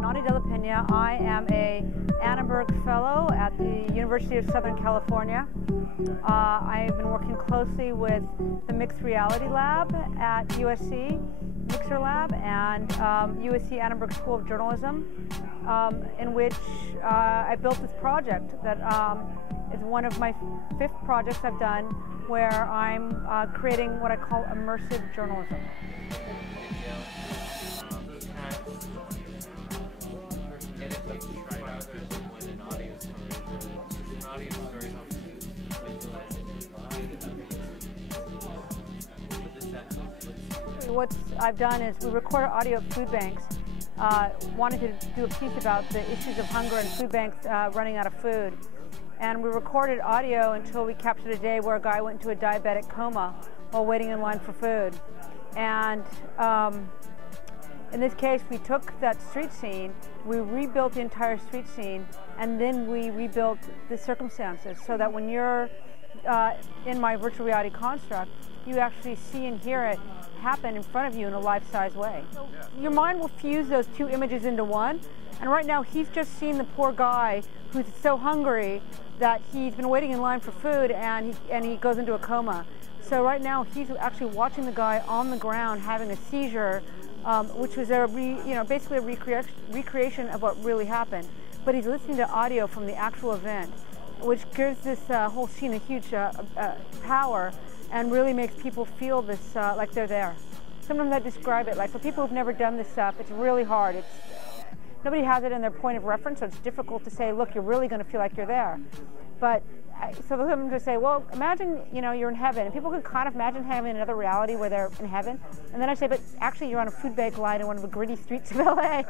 Nonny de la Peña. I am a Annenberg Fellow at the University of Southern California. I've been working closely with the Mixed Reality Lab at USC, Mixer Lab, and USC Annenberg School of Journalism, in which I built this project that is one of my 5th projects I've done, where I'm creating what I call immersive journalism. What I've done is we recorded audio at food banks. Wanted to do a piece about the issues of hunger and food banks running out of food. And we recorded audio until we captured a day where a guy went into a diabetic coma while waiting in line for food. And in this case, we took that street scene, we rebuilt the entire street scene, and then we rebuilt the circumstances so that when you're in my virtual reality construct, you actually see and hear it happen in front of you in a life-size way. So your mind will fuse those two images into one, and right now he's just seen the poor guy who's so hungry that he's been waiting in line for food and he goes into a coma. So right now he's actually watching the guy on the ground having a seizure, which was basically a recreation of what really happened. But he's listening to audio from the actual event, which gives this whole scene a huge power and really makes people feel this like they're there. Sometimes I describe it like, for people who've never done this stuff, it's really hard. Nobody has it in their point of reference, so it's difficult to say, look, you're really going to feel like you're there. But so I'm going to say, well, imagine you're in heaven, and people can kind of imagine having another reality where they're in heaven. And then I say, but actually you're on a food bank line in one of the gritty streets of LA.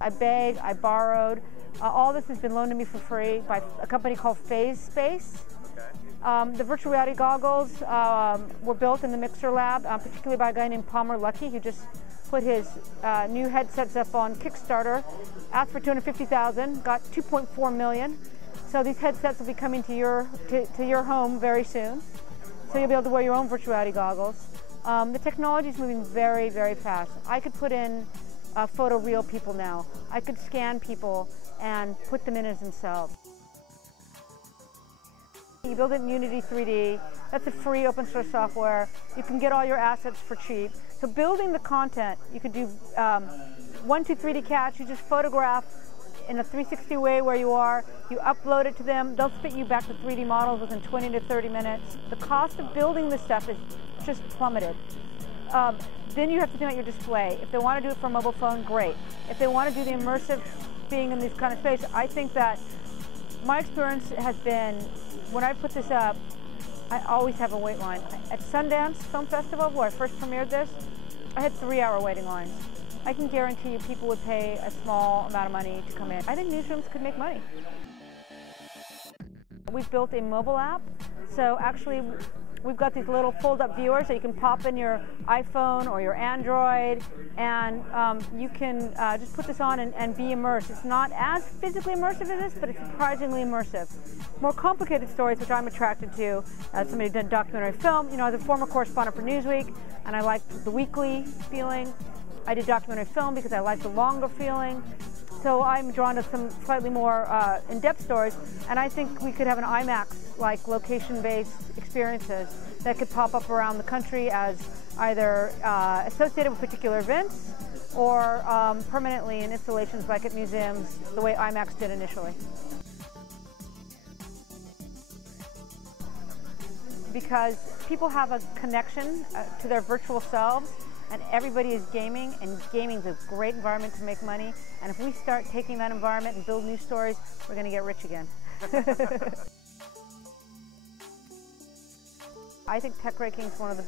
I begged, I borrowed. All this has been loaned to me for free by a company called Phase Space. The virtual reality goggles were built in the Mixer Lab, particularly by a guy named Palmer Luckey, who just put his new headsets up on Kickstarter, asked for $250,000, got $2.4 million. So these headsets will be coming to your home very soon. So you'll be able to wear your own virtual reality goggles. The technology is moving very, very fast. I could put in photoreal people now. I could scan people and put them in as themselves. You build it in Unity 3D. That's a free open source software. You can get all your assets for cheap. So building the content, you could do 1, 2, 3D catch. You just photograph in a 360 way where you are. You upload it to them. They'll spit you back the 3D models within 20 to 30 minutes. The cost of building this stuff is just plummeted. Then you have to think about your display. If they want to do it for a mobile phone, great. If they want to do the immersive being in this kind of space, I think that my experience has been, when I put this up, I always have a wait line. At Sundance Film Festival, where I first premiered this, I had 3-hour waiting lines. I can guarantee you people would pay a small amount of money to come in. I think newsrooms could make money. We've built a mobile app, so actually we've got these little fold-up viewers that you can pop in your iPhone or your Android, and you can just put this on and be immersed. It's not as physically immersive as this, but it's surprisingly immersive. More complicated stories, which I'm attracted to, as somebody who did documentary film. As a former correspondent for Newsweek, and I liked the weekly feeling. I did documentary film because I like the longer feeling. So I'm drawn to some slightly more in-depth stories, and I think we could have an IMAX-like location-based experiences that could pop up around the country as either associated with particular events or permanently in installations like at museums, the way IMAX did initially. Because people have a connection to their virtual selves, and everybody is gaming, and gaming is a great environment to make money. And if we start taking that environment and build new stories, we're going to get rich again. I think tech raking is one of the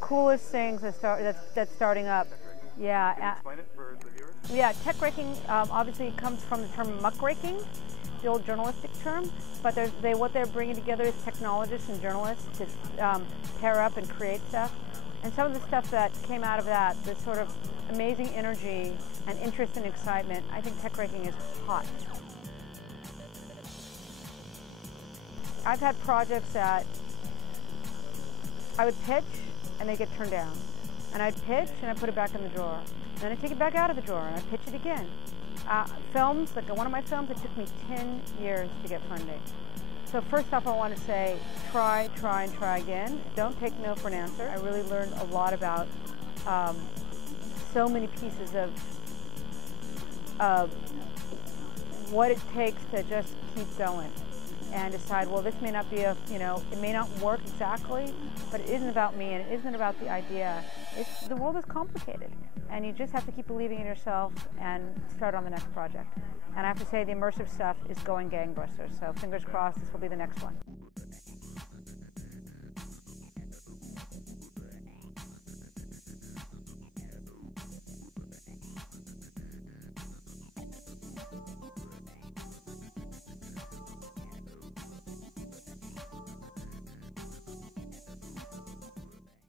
coolest things that's starting up. Yeah. Explain it for the viewers. Yeah, tech raking obviously comes from the term muckraking, the old journalistic term, but what they're bringing together is technologists and journalists to pair up and create stuff. And some of the stuff that came out of that, the sort of amazing energy and interest and excitement, I think tech raking is hot. I've had projects that I would pitch and they get turned down. And I'd pitch and I'd put it back in the drawer. Then I take it back out of the drawer and I pitch it again. Films, like one of my films, it took me 10 years to get funding. So first off, I want to say, try again. Don't take no for an answer. I really learned a lot about so many pieces of what it takes to just keep going and decide, well, this may not be it may not work exactly, but it isn't about me and it isn't about the idea. The world is complicated, and you just have to keep believing in yourself and start on the next project. And I have to say, the immersive stuff is going gangbusters, so fingers crossed this will be the next one.